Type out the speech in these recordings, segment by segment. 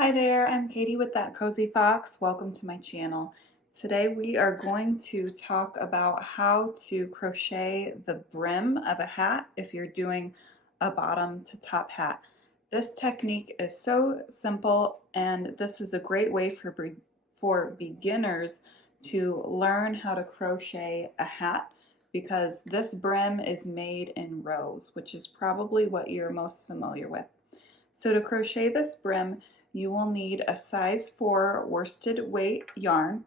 Hi there, I'm Katie with That Cozy Fox. Welcome to my channel. Today we are going to talk about how to crochet the brim of a hat if you're doing a bottom to top hat. This technique is so simple, and this is a great way for beginners to learn how to crochet a hat, because this brim is made in rows, which is probably what you're most familiar with. So to crochet this brim, you will need a size 4 worsted weight yarn,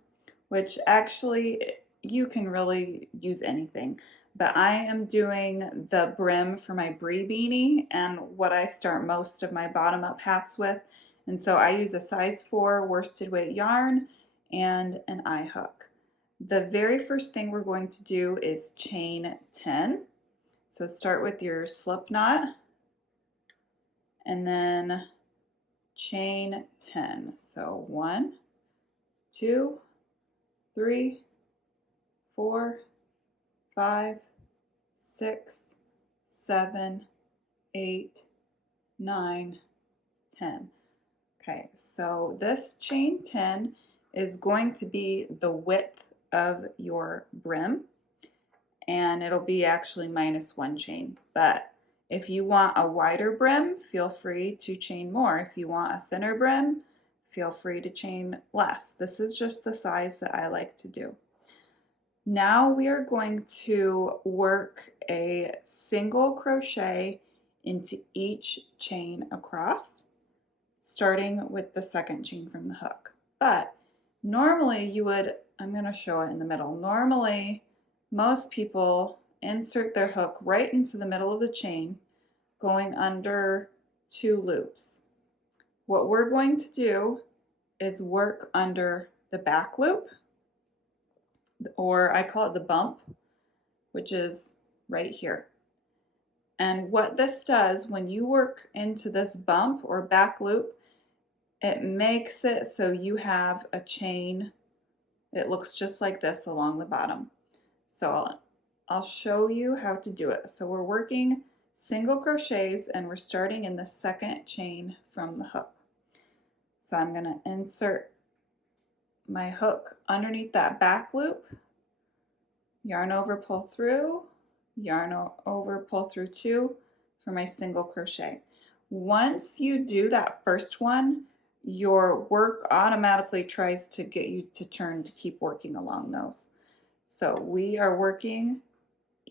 which actually you can really use anything. But I am doing the brim for my Bre Beanie and what I start most of my bottom up hats with. And so I use a size 4 worsted weight yarn and an eye hook. The very first thing we're going to do is chain 10. So start with your slip knot and then chain 10. So 1, 2, 3, 4, 5, 6, 7, 8, 9, 10. Okay, so this chain 10 is going to be the width of your brim, and it'll be actually -1 chain. But if you want a wider brim, feel free to chain more. If you want a thinner brim, feel free to chain less. This is just the size that I like to do. Now we are going to work a single crochet into each chain across, starting with the second chain from the hook. But normally you would, I'm going to show it in the middle. Normally, most people insert their hook right into the middle of the chain, going under 2 loops. What we're going to do is work under the back loop, or I call it the bump, which is right here. And what this does, when you work into this bump or back loop, it makes it so you have a chain. It looks just like this along the bottom. So I'll show you how to do it. So we're working single crochets and we're starting in the second chain from the hook. So I'm going to insert my hook underneath that back loop, yarn over, pull through, yarn over, pull through 2 for my single crochet. Once you do that first one, your work automatically tries to get you to turn to keep working along those. So we are working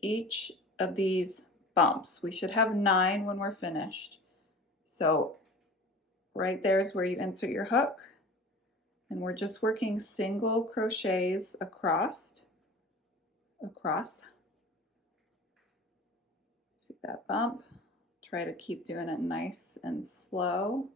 each of these bumps. We should have 9 when we're finished. So right there is where you insert your hook, and we're just working single crochets across. See that bump? Try to keep doing it nice and slow.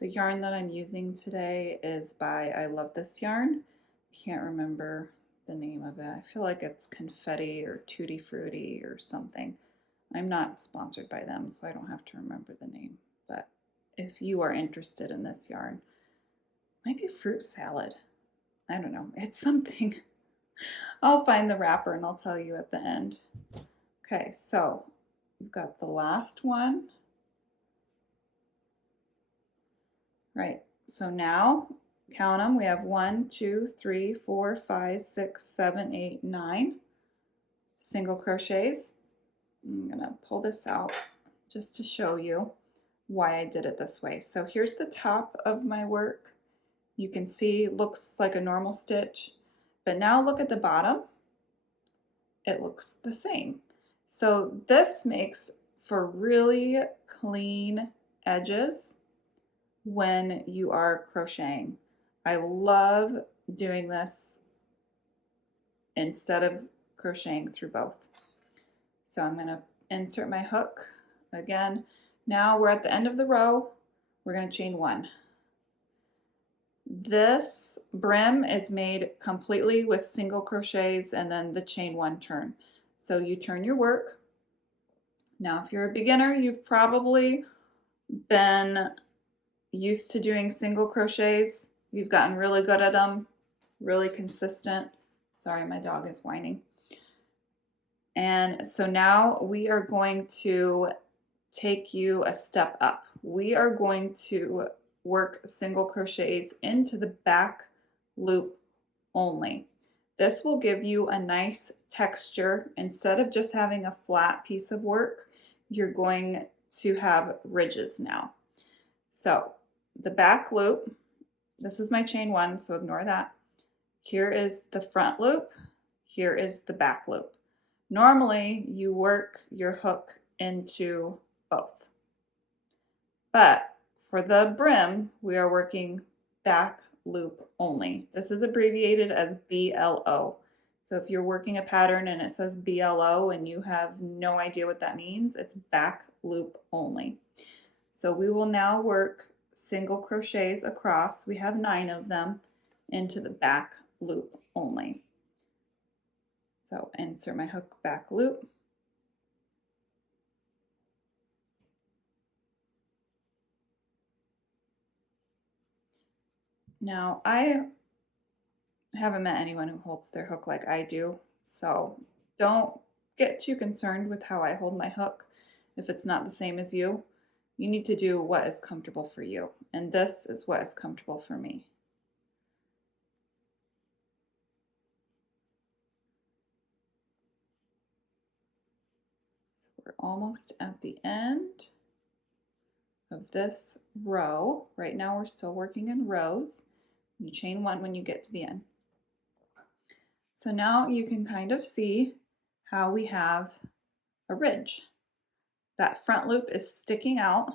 The yarn that I'm using today is by I Love This Yarn. Can't remember the name of it. I feel like it's Confetti or Tutti Frutti or something. I'm not sponsored by them, so I don't have to remember the name. But if you are interested in this yarn, might be fruit salad. I don't know. It's something. I'll find the wrapper and I'll tell you at the end. Okay, so we've got the last one. Right, so now count them. We have 1, 2, 3, 4, 5, 6, 7, 8, 9 single crochets. I'm going to pull this out just to show you why I did it this way. So here's the top of my work. You can see it looks like a normal stitch, but now look at the bottom. It looks the same. So this makes for really clean edges when you are crocheting. I love doing this instead of crocheting through both. So I'm going to insert my hook again. Now we're at the end of the row. We're going to chain 1. This brim is made completely with single crochets and then the chain 1 turn. So you turn your work. Now if you're a beginner, you've probably been used to doing single crochets. You've gotten really good at them, really consistent. Sorry, my dog is whining. And so now we are going to take you a step up. We are going to work single crochets into the back loop only. This will give you a nice texture. Instead of just having a flat piece of work, you're going to have ridges now. So the back loop, this is my chain one, so ignore that. Here is the front loop, here is the back loop. Normally you work your hook into both, but for the brim, we are working back loop only. This is abbreviated as BLO. So if you're working a pattern and it says BLO and you have no idea what that means, it's back loop only. So we will now work single crochets across, we have 9 of them, into the back loop only. So insert my hook back loop. Now I haven't met anyone who holds their hook like I do, so don't get too concerned with how I hold my hook if it's not the same as you. You need to do what is comfortable for you, and this is what is comfortable for me. So we're almost at the end of this row. Right now we're still working in rows. You chain one when you get to the end. So now you can kind of see how we have a ridge. That front loop is sticking out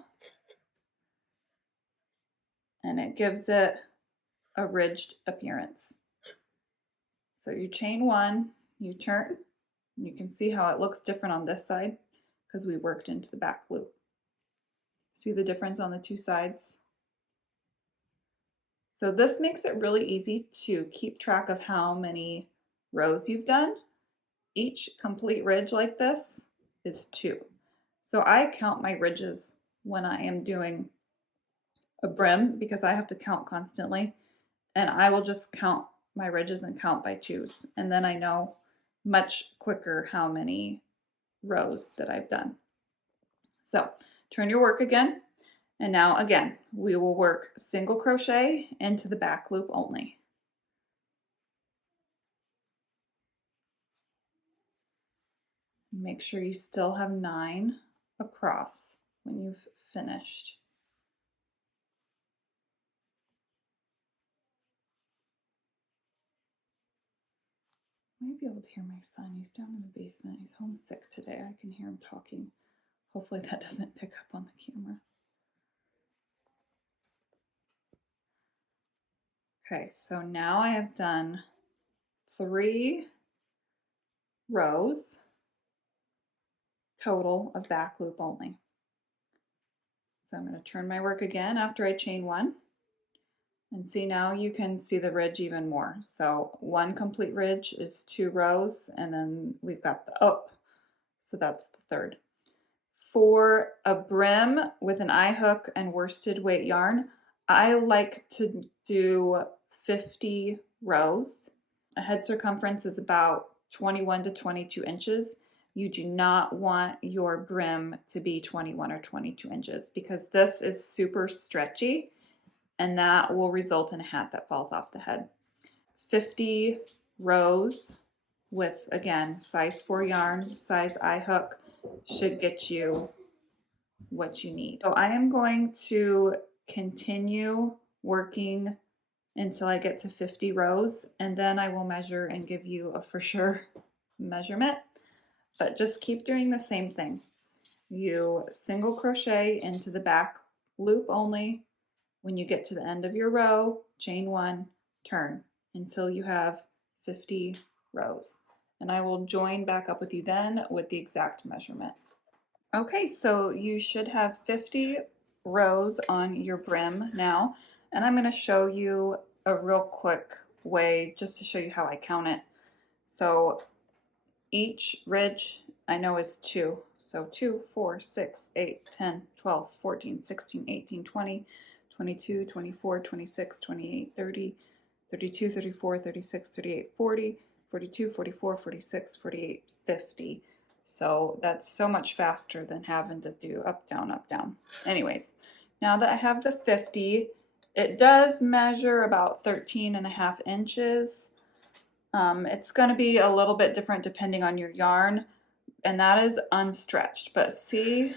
and it gives it a ridged appearance. So you chain one, you turn, and you can see how it looks different on this side because we worked into the back loop. See the difference on the two sides? So this makes it really easy to keep track of how many rows you've done. Each complete ridge like this is 2. So I count my ridges when I am doing a brim because I have to count constantly, and I will just count my ridges and count by 2s, and then I know much quicker how many rows that I've done. So turn your work again, and now again we will work single crochet into the back loop only. Make sure you still have 9 across when you've finished. I might be able to hear my son. He's down in the basement. He's homesick today. I can hear him talking. Hopefully that doesn't pick up on the camera. Okay, so now I have done 3 rows total of back loop only. So I'm going to turn my work again after I chain 1. And see, now you can see the ridge even more. So 1 complete ridge is 2 rows, and then we've got the up. So that's the 3rd. For a brim with an eye hook and worsted weight yarn, I like to do 50 rows. A head circumference is about 21 to 22 inches. You do not want your brim to be 21 or 22 inches because this is super stretchy and that will result in a hat that falls off the head. 50 rows with, again, size 4 yarn, size eye hook should get you what you need. So I am going to continue working until I get to 50 rows, and then I will measure and give you a for sure measurement. But just keep doing the same thing. You single crochet into the back loop only. When you get to the end of your row, chain 1, turn until you have 50 rows. And I will join back up with you then with the exact measurement. Okay, so you should have 50 rows on your brim now, and I'm going to show you a real quick way just to show you how I count it. So each ridge I know is 2. So 2, 4, 6, 8, 10, 12, 14, 16, 18, 20, 22, 24, 26, 28, 30, 32, 34, 36, 38, 40, 42, 44, 46, 48, 50. So that's so much faster than having to do up, down, up, down. Anyways, now that I have the 50, it does measure about 13.5 inches. It's going to be a little bit different depending on your yarn, and that is unstretched, but see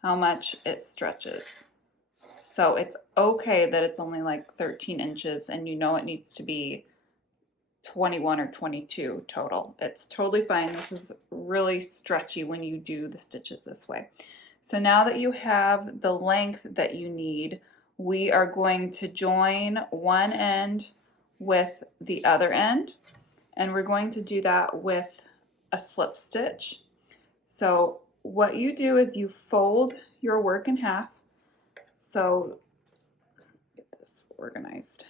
how much it stretches. So it's okay that it's only like 13 inches and you know it needs to be 21 or 22 total. It's totally fine. This is really stretchy when you do the stitches this way. So now that you have the length that you need, we are going to join one end with the other end, and we're going to do that with a slip stitch. So what you do is you fold your work in half. So get this organized.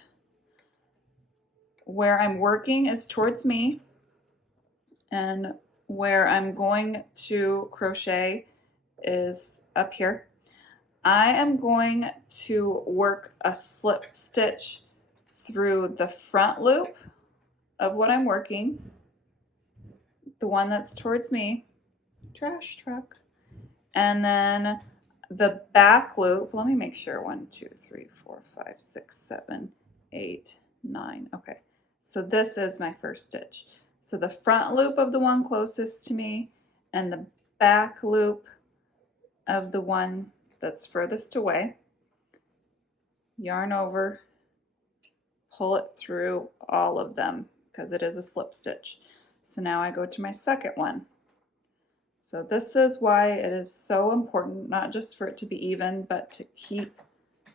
Where I'm working is towards me, and where I'm going to crochet is up here. I am going to work a slip stitch through the front loop of what I'm working, the one that's towards me, trash truck, and then the back loop. Let me make sure. 1, 2, 3, 4, 5, 6, 7, 8, 9. Okay, so this is my first stitch. So the front loop of the one closest to me and the back loop of the one that's furthest away. Yarn over, pull it through all of them because it is a slip stitch. So now I go to my second one. So this is why it is so important, not just for it to be even, but to keep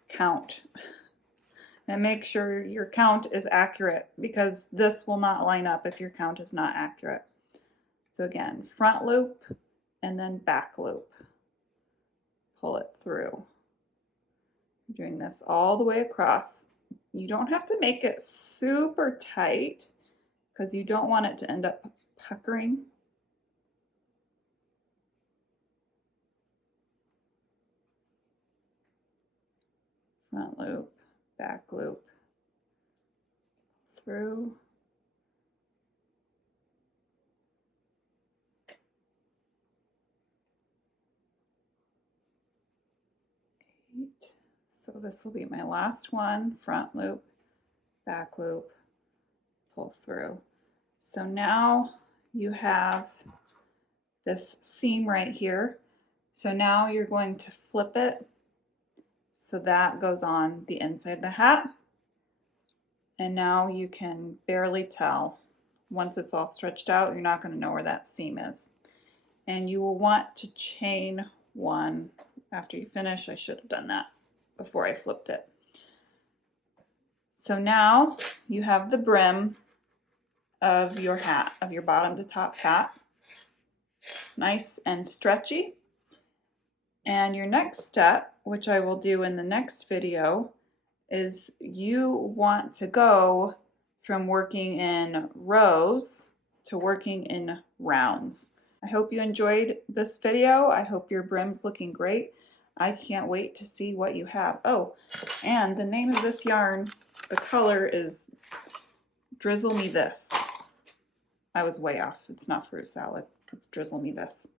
count. And make sure your count is accurate, because this will not line up if your count is not accurate. So again, front loop and then back loop. Pull it through. You're doing this all the way across. You don't have to make it super tight because you don't want it to end up puckering. Front loop, back loop, through. So this will be my last one, front loop, back loop, pull through. So now you have this seam right here. So now you're going to flip it so that goes on the inside of the hat. And now you can barely tell. Once it's all stretched out, you're not going to know where that seam is. And you will want to chain one after you finish. I should have done that before I flipped it. So now you have the brim of your hat, of your bottom to top hat. Nice and stretchy. And your next step, which I will do in the next video, is you want to go from working in rows to working in rounds. I hope you enjoyed this video. I hope your brim's looking great. I can't wait to see what you have. Oh, and the name of this yarn, the color is Drizzle Me This. I was way off. It's not fruit salad. It's Drizzle Me This.